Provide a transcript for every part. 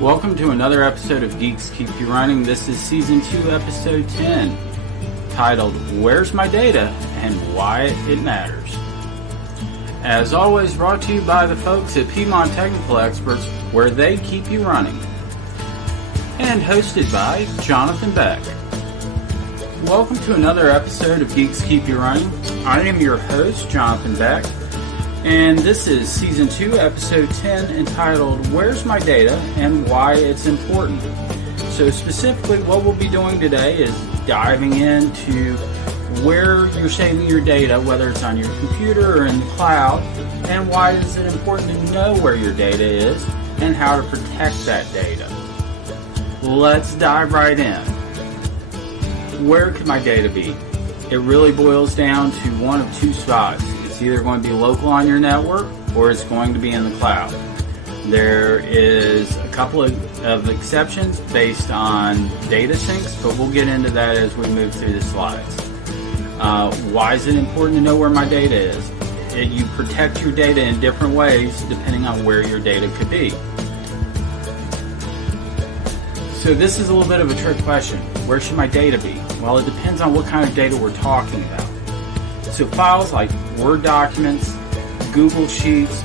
Welcome to another episode of Geeks Keep You Running. This is Season 2, Episode 10, titled, Where's My Data and Why It Matters. As always, brought to you by the folks at Piedmont Technical Experts, where they keep you running. And hosted by Jonathan Beck. Welcome to another episode of Geeks Keep You Running. I am your host, Jonathan Beck. And this is Season 2, Episode 10, entitled, Where's My Data and Why It's Important. So specifically, what we'll be doing today is diving into where you're saving your data, whether it's on your computer or in the cloud, and why is it important to know where your data is and how to protect that data. Let's dive right in. Where could my data be? It really boils down to one of two spots. It's either going to be local on your network or it's going to be in the cloud. There is a couple of exceptions based on data syncs, but we'll get into that as we move through the slides. Why is it important to know where my data is? You protect your data in different ways depending on where your data could be. So this is a little bit of a trick question. Where should my data be? Well, it depends on what kind of data we're talking about. So files like Word documents, Google Sheets,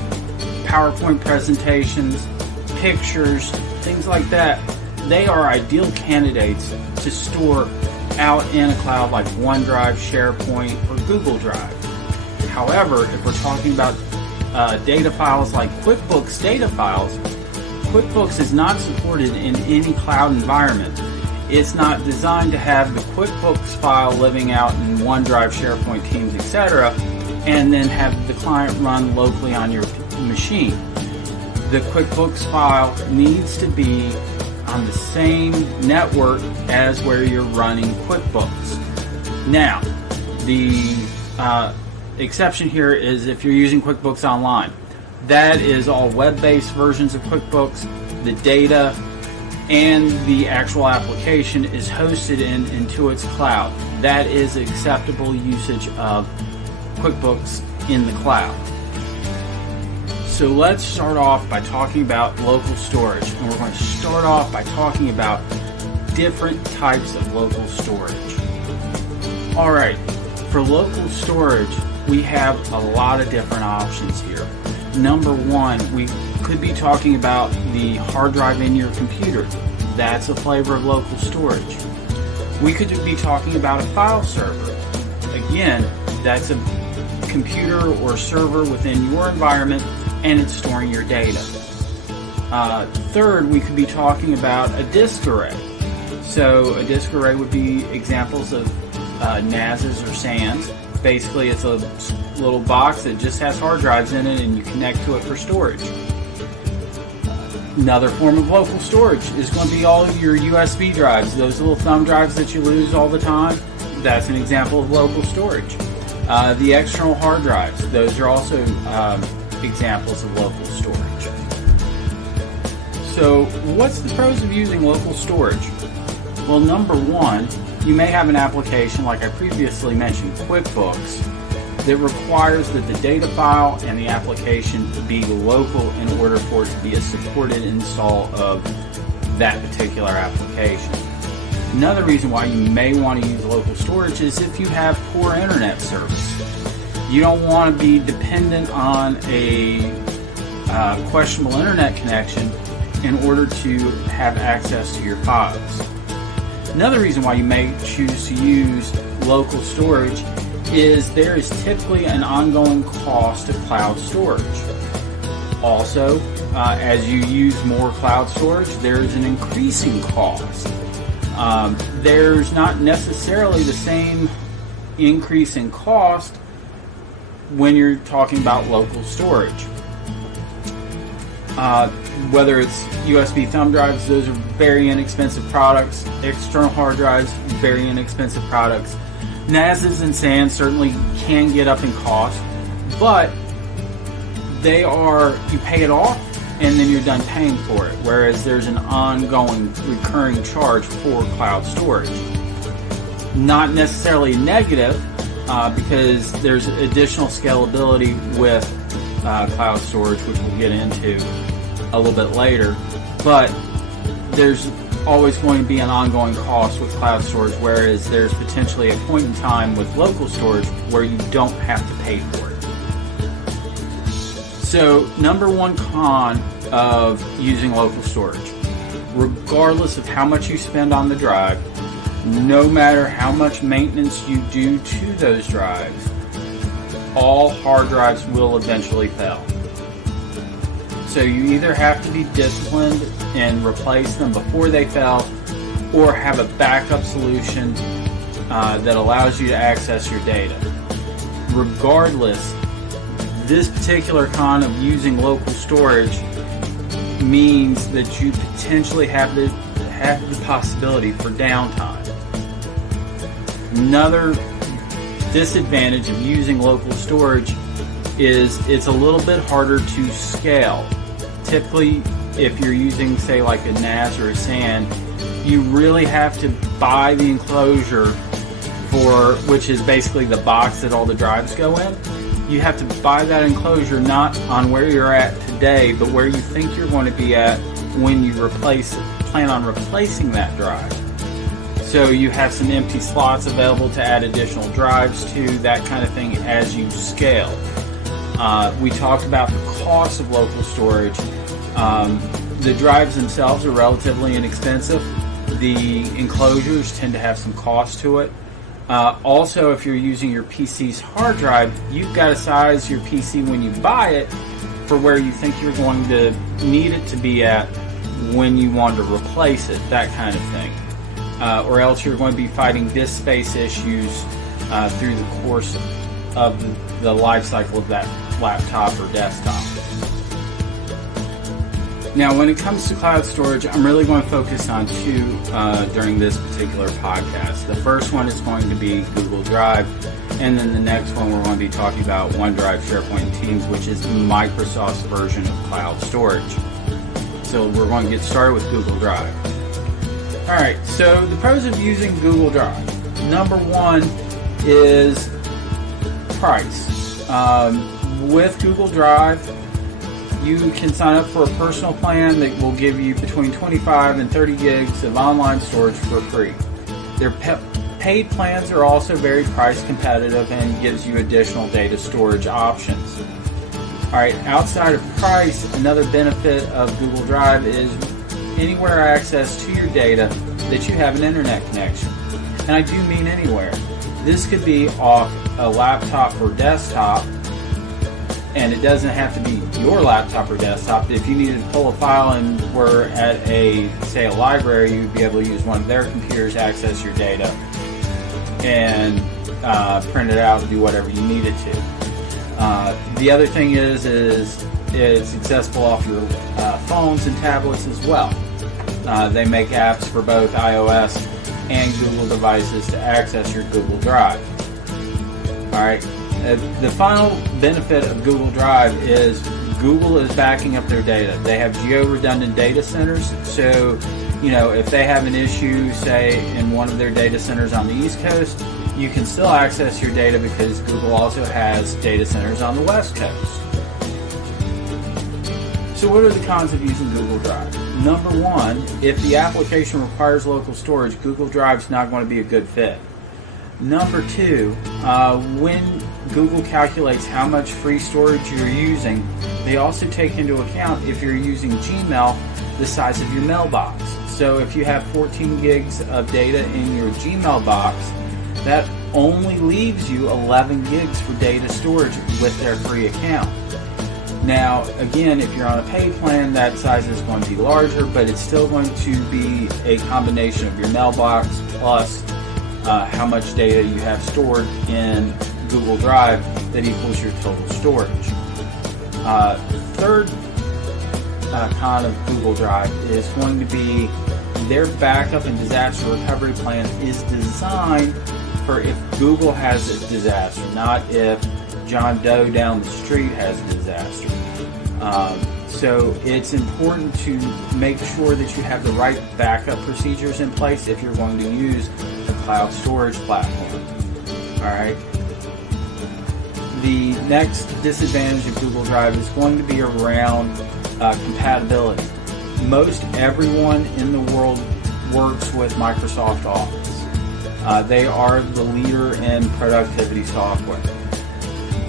PowerPoint presentations, pictures, things like that, they are ideal candidates to store out in a cloud like OneDrive, SharePoint, or Google Drive. However, if we're talking about data files like QuickBooks data files, QuickBooks is not supported in any cloud environment. It's not designed to have the QuickBooks file living out in OneDrive, SharePoint, Teams, etc., and then have the client run locally on your machine. The QuickBooks file needs to be on the same network as where you're running QuickBooks. Now, the exception here is if you're using QuickBooks Online. That is all web-based versions of QuickBooks. The data and the actual application is hosted in Intuit's cloud. That is acceptable usage of QuickBooks in the cloud. So let's start off by talking about local storage. And we're going to start off by talking about different types of local storage. Alright, for local storage, we have a lot of different options here. Number one, we could be talking about the hard drive in your computer. That's a flavor of local storage. We could be talking about a file server. Again, that's a computer or server within your environment and it's storing your data. Third, we could be talking about a disk array. So a disk array would be examples of NASs or SANs. Basically, it's a little box that just has hard drives in it and you connect to it for storage. Another form of local storage is going to be all of your USB drives, those little thumb drives that you lose all the time. That's an example of local storage. The external hard drives, those are also examples of local storage. So what's the pros of using local storage? Well, number one, you may have an application like I previously mentioned, QuickBooks, that requires that the data file and the application be local in order for it to be a supported install of that particular application. Another reason why you may want to use local storage is if you have poor internet service. You don't want to be dependent on a questionable internet connection in order to have access to your files. Another reason why you may choose to use local storage is there is typically an ongoing cost of cloud storage. Also, as you use more cloud storage, there's an increasing cost. There's not necessarily the same increase in cost when you're talking about local storage. Whether it's USB thumb drives, those are very inexpensive products. External hard drives, very inexpensive products. NASs and SANs certainly can get up in cost, but they are, you pay it off and then you're done paying for it, whereas there's an ongoing recurring charge for cloud storage. Not necessarily negative, because there's additional scalability with cloud storage, which we'll get into a little bit later, but there's always going to be an ongoing cost with cloud storage, whereas there's potentially a point in time with local storage where you don't have to pay for it. So, number one con of using local storage, regardless of how much you spend on the drive, no matter how much maintenance you do to those drives, all hard drives will eventually fail. So you either have to be disciplined and replace them before they fail, or have a backup solution that allows you to access your data. Regardless, this particular con of using local storage means that you potentially have the possibility for downtime. Another disadvantage of using local storage is it's a little bit harder to scale. Typically, if you're using, say, like a NAS or a SAN, you really have to buy the enclosure which is basically the box that all the drives go in. You have to buy that enclosure not on where you're at today, but where you think you're going to be at when you plan on replacing that drive. So you have some empty slots available to add additional drives to, that kind of thing as you scale. We talked about the cost of local storage. The drives themselves are relatively inexpensive. The enclosures tend to have some cost to it. Also, if you're using your PC's hard drive, you've got to size your PC when you buy it for where you think you're going to need it to be at when you want to replace it, that kind of thing. Or else you're going to be fighting disk space issues through the course of the life cycle of that laptop or desktop. Now, when it comes to cloud storage, I'm really going to focus on two during this particular podcast. The first one is going to be Google Drive, and then the next one we're going to be talking about OneDrive, SharePoint, and Teams, which is Microsoft's version of cloud storage. So we're going to get started with Google Drive. Alright, so the pros of using Google Drive. Number one is price. With Google Drive, you can sign up for a personal plan that will give you between 25 and 30 gigs of online storage for free. Their paid plans are also very price competitive and gives you additional data storage options. Alright, outside of price, another benefit of Google Drive is anywhere access to your data that you have an internet connection. And I do mean anywhere. This could be off a laptop or desktop, and it doesn't have to be your laptop or desktop. If you needed to pull a file and were at a library, you'd be able to use one of their computers to access your data and print it out and do whatever you needed to. The other thing is it's accessible off your phones and tablets as well. They make apps for both iOS and Google devices to access your Google Drive. Alright, the final benefit of Google Drive is Google is backing up their data. They have geo-redundant data centers, so if they have an issue, say, in one of their data centers on the East Coast, you can still access your data because Google also has data centers on the West Coast. So what are the cons of using Google Drive? Number one, if the application requires local storage, Google Drive is not going to be a good fit. Number two, when Google calculates how much free storage you're using, they also take into account, if you're using Gmail, the size of your mailbox. So if you have 14 gigs of data in your Gmail box, that only leaves you 11 gigs for data storage with their free account. Now, again, if you're on a paid plan, that size is going to be larger, but it's still going to be a combination of your mailbox plus how much data you have stored in Google Drive that equals your total storage. Third con of Google Drive is going to be their backup and disaster recovery plan is designed for if Google has a disaster, not if John Doe down the street has a disaster. So it's important to make sure that you have the right backup procedures in place if you're going to use the cloud storage platform. Alright. The next disadvantage of Google Drive is going to be around compatibility. most everyone in the world works with Microsoft Office. They are the leader in productivity software.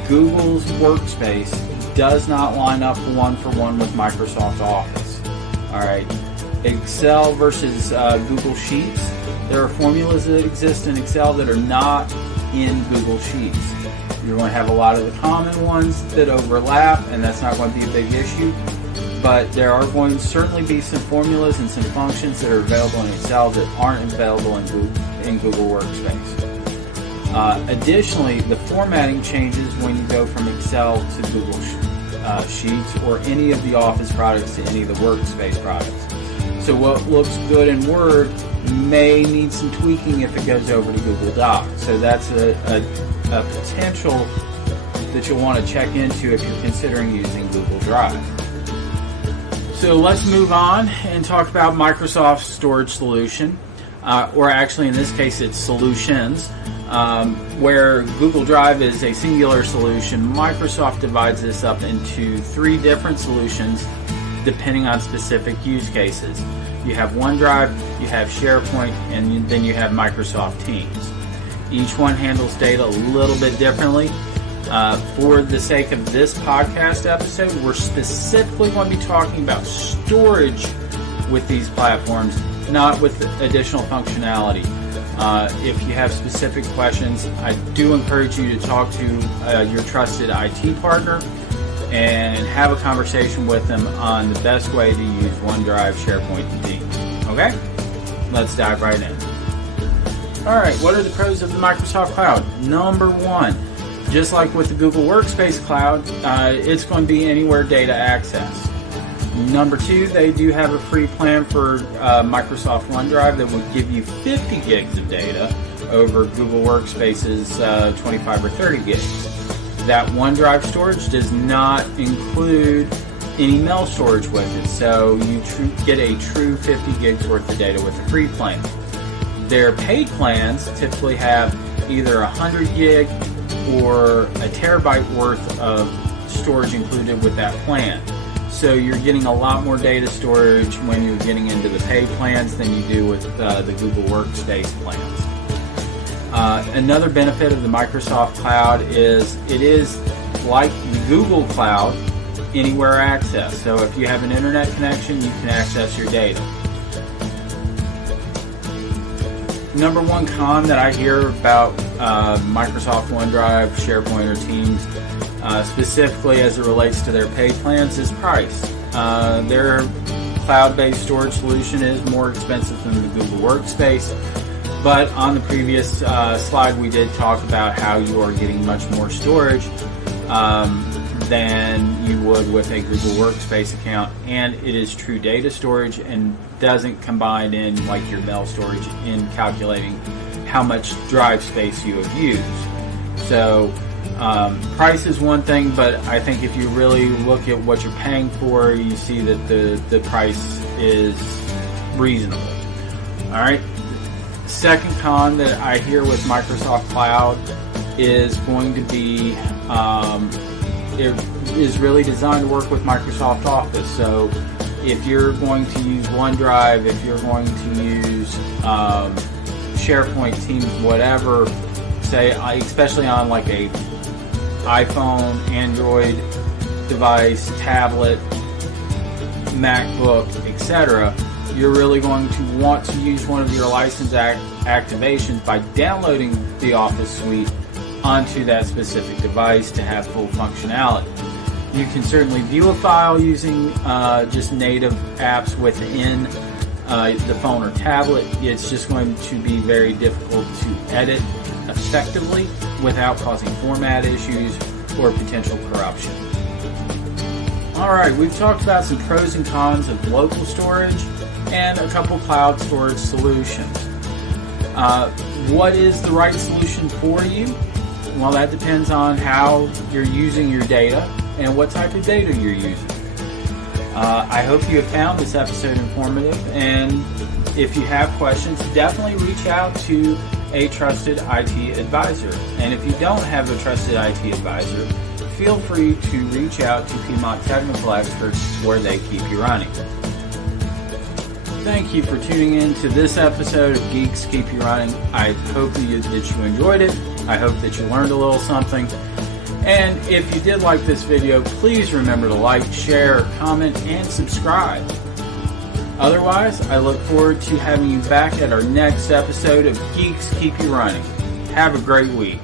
Google's Workspace does not line up one-for-one with Microsoft Office. All right, Excel versus Google Sheets. There are formulas that exist in Excel that are not in Google Sheets. You're going to have a lot of the common ones that overlap, and that's not going to be a big issue. But there are going to certainly be some formulas and some functions that are available in Excel that aren't available in Google Workspace. Additionally, the formatting changes when you go from Excel to Google Sheets or any of the Office products to any of the Workspace products. So what looks good in Word may need some tweaking if it goes over to Google Docs. So that's a potential that you'll want to check into if you're considering using Google Drive. So let's move on and talk about Microsoft's storage solution, or actually in this case it's solutions. Where Google Drive is a singular solution, Microsoft divides this up into 3 different solutions depending on specific use cases. You have OneDrive, you have SharePoint, and then you have Microsoft Teams. Each one handles data a little bit differently. For the sake of this podcast episode, we're specifically going to be talking about storage with these platforms, not with additional functionality. If you have specific questions, I do encourage you to talk to your trusted IT partner and have a conversation with them on the best way to use OneDrive, SharePoint, and Teams. Okay? Let's dive right in. Alright, what are the pros of the Microsoft Cloud? Number 1, just like with the Google Workspace Cloud, it's going to be anywhere data access. Number 2, they do have a free plan for Microsoft OneDrive that will give you 50 gigs of data over Google Workspace's 25 or 30 gigs. That OneDrive storage does not include any mail storage with it, so you get a true 50 gigs worth of data with the free plan. Their paid plans typically have either 100 gig or a terabyte worth of storage included with that plan. So you're getting a lot more data storage when you're getting into the paid plans than you do with the Google Workspace plans. Another benefit of the Microsoft Cloud is it is like the Google Cloud, anywhere access. So if you have an internet connection, you can access your data. Number 1 con that I hear about Microsoft OneDrive, SharePoint, or Teams, specifically as it relates to their paid plans, is price. Their cloud-based storage solution is more expensive than the Google Workspace, but on the previous slide we did talk about how you are getting much more storage than you would with a Google Workspace account, and it is true data storage and doesn't combine in like your mail storage in calculating how much drive space you have used. So price is one thing, but I think if you really look at what you're paying for, you see that the price is reasonable. Alright, second con that I hear with Microsoft Cloud is going to be it is really designed to work with Microsoft Office. So if you're going to use OneDrive, if you're going to use SharePoint, Teams, whatever, say, especially on like a iPhone, Android device, tablet, MacBook, etc., you're really going to want to use one of your license activations by downloading the Office suite onto that specific device to have full functionality. You can certainly view a file using just native apps within the phone or tablet. It's just going to be very difficult to edit effectively without causing format issues or potential corruption. Alright, we've talked about some pros and cons of local storage and a couple cloud storage solutions. What is the right solution for you? Well, that depends on how you're using your data and what type of data you're using. I hope you have found this episode informative, and if you have questions, definitely reach out to a trusted IT advisor. And if you don't have a trusted IT advisor, feel free to reach out to Piedmont Technical Experts where they keep you running. thank you for tuning in to this episode of Geeks Keep You Running. I hope that you enjoyed it. I hope that you learned a little something. And if you did like this video, please remember to like, share, comment, and subscribe. Otherwise, I look forward to having you back at our next episode of Geeks Keep You Running. Have a great week.